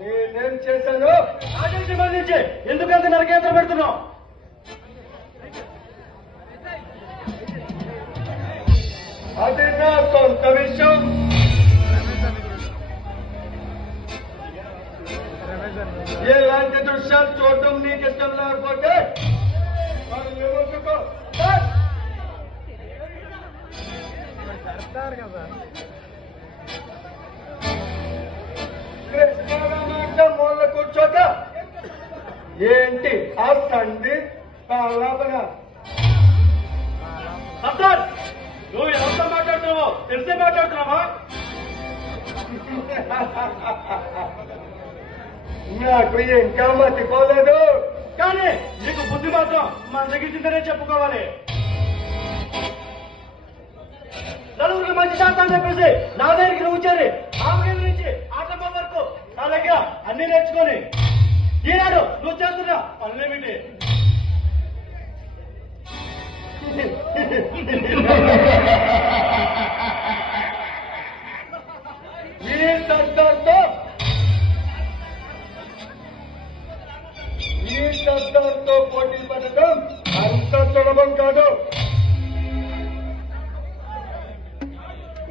నేనేం చేశాను? ఆటకి సంబంధించి ఎందుకంత నరకేంద్ర పెడుతున్నావు? అది నా సొంత విషయం. ఎలాంటి దృశ్యాలు చూడటం నీకు ఇష్టం లేకపోతే మరి విమర్శకో. కృష్ణారామంటే మూల కూర్చోక ఏంటి ఆ తండ్రి ఆలాపన? సర్దార్, నువ్వు ఎంత మాట్లాడుతున్నావో తెలిసే మాట్లాడుతున్నావా? నాకు ఇంకా మర్చిపోలేదు. కానీ నీకు బుద్ధి మాత్రం మన దగ్గర చెప్పుకోవాలి. నలుగురికి మంచి చేస్తాను చెప్పేసి నా దగ్గరికి నువ్వు చేరి ఆమె నుంచి ఆటమ్మ వరకు నా దగ్గర అన్ని నేర్చుకొని ఈనాడు నువ్వు చేస్తున్నా పనులేమిటి? ఈ శబ్దంతో పోటీ పడడం అంత సులభం కాదు.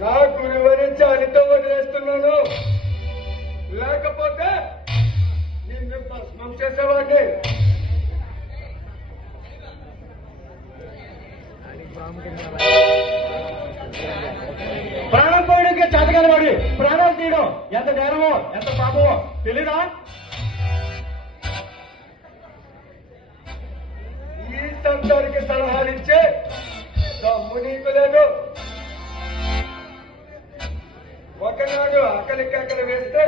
నా గురువుని చాలితో వదిలేస్తున్నాను. లేకపోతే నిన్ను భస్మం చేసేవాడిని. ప్రాణం పోయడానికి చేతగాని వాడి ప్రాణాలు తీయడం ఎంత నేరమో ఎంత పాపమో తెలీదా? ఈ శబ్దానికి సలహాలిచ్చే దమ్ము నీకు లేదు. ఒకనాడు ఆకలి కేకలు వేస్తే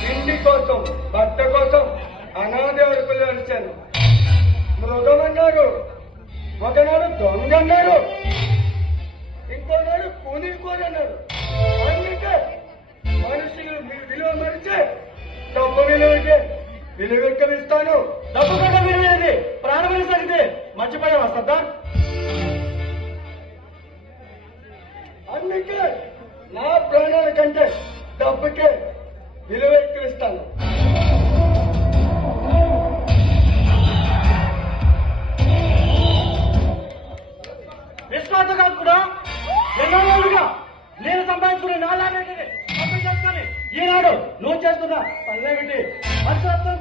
తిండి కోసం బట్ట కోసం అనాథ అడుపులు అరిచాను. మృగమన్నారు, ఒకనాడు దొంగన్నారు, ఇంకోనాడు కూని కోరన్నారు. అందుకే మనుషులు మీ విలువ మరిచే డబ్బు విలువకే విలువెక్కవిస్తాను. డబ్బు కంటే విలువైనది ప్రాణమైన సంగతి మర్చిపోయావా సర్దార్? అందుకే నా ప్రాణాల కంటే డబ్బుకే విలువ ఎక్కువిస్తాను. విశ్వాసఘాతకుడా, ఎన్నో రోజులుగా నేను సంపాదించుకునే నాలాంటి చేసుకొని ఈనాడు నువ్వు చేస్తున్న పనులేమిటి? అర్థంతో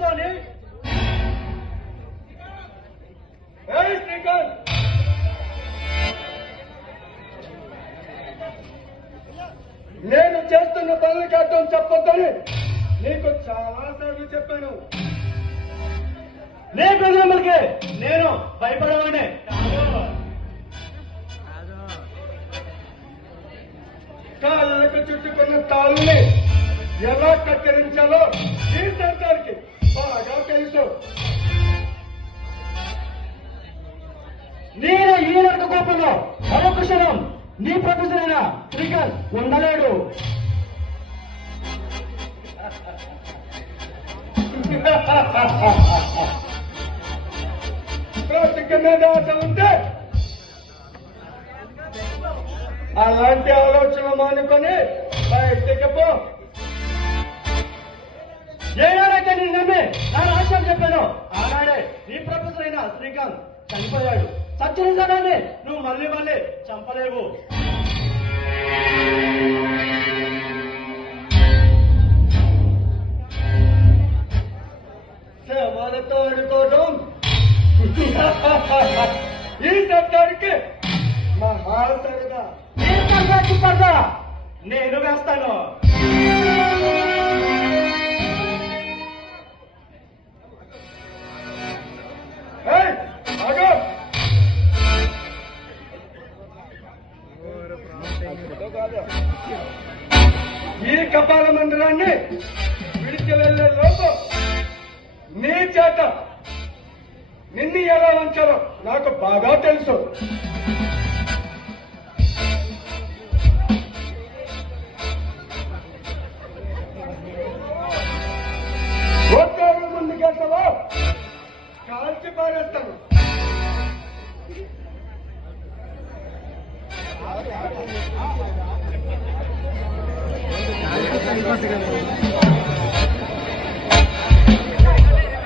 శ్రీకాంత్, నేను చేస్తున్న పనులకి అర్థం చెప్పొద్దని నీకు చాలా సార్లు చెప్పాను. నే ప్రజలకి నేను భయపడవనే. కాళ్ళకు చుట్టుకున్న తాళ్ళని ఎలా కత్తిరించాలో ఈ సర్కార్కి బాగా తెలుసు. నేను ఈనాడు కోపంలో మరొక క్షణం నీ ప్రొఫెసర్ శ్రీకాంత్ ఉండలేడు. బ్రతిక మీద ఆశ ఉంటే అలాంటి ఆలోచన మానుకొని బయటికి పో. ఏనాడైతే నేను నమ్మి నా రాష్ట్రం చెప్పాను ఆనాడే నీ ప్రొఫెసర్ అయిన శ్రీకాంత్ చనిపోయాడు. సచ్చిన జనాన్ని నువ్వు మళ్ళీ మళ్ళీ చంపలేవు. శవాలతో ఆడుకోవడం ఈ సర్కారుకి మహా సరదా. పడదా నేను వేస్తాను. ఈ కపాల మందిరాన్ని విడిచి వెళ్లే లోపు నీ చేత నిన్ను ఎలా వంచాలో నాకు బాగా తెలుసు. ఒక్కరు ముందుకెళ్తావో కాల్చి పారేస్తాను. అయిపోతుంది కదా